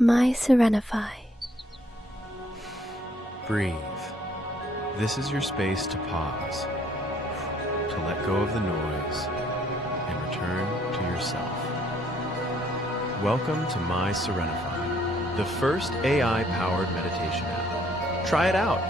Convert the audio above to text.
MySerenify. Breathe. This is your space to pause, to let go of the noise, and return to yourself. Welcome to MySerenify, the first AI-powered meditation app. Try it out.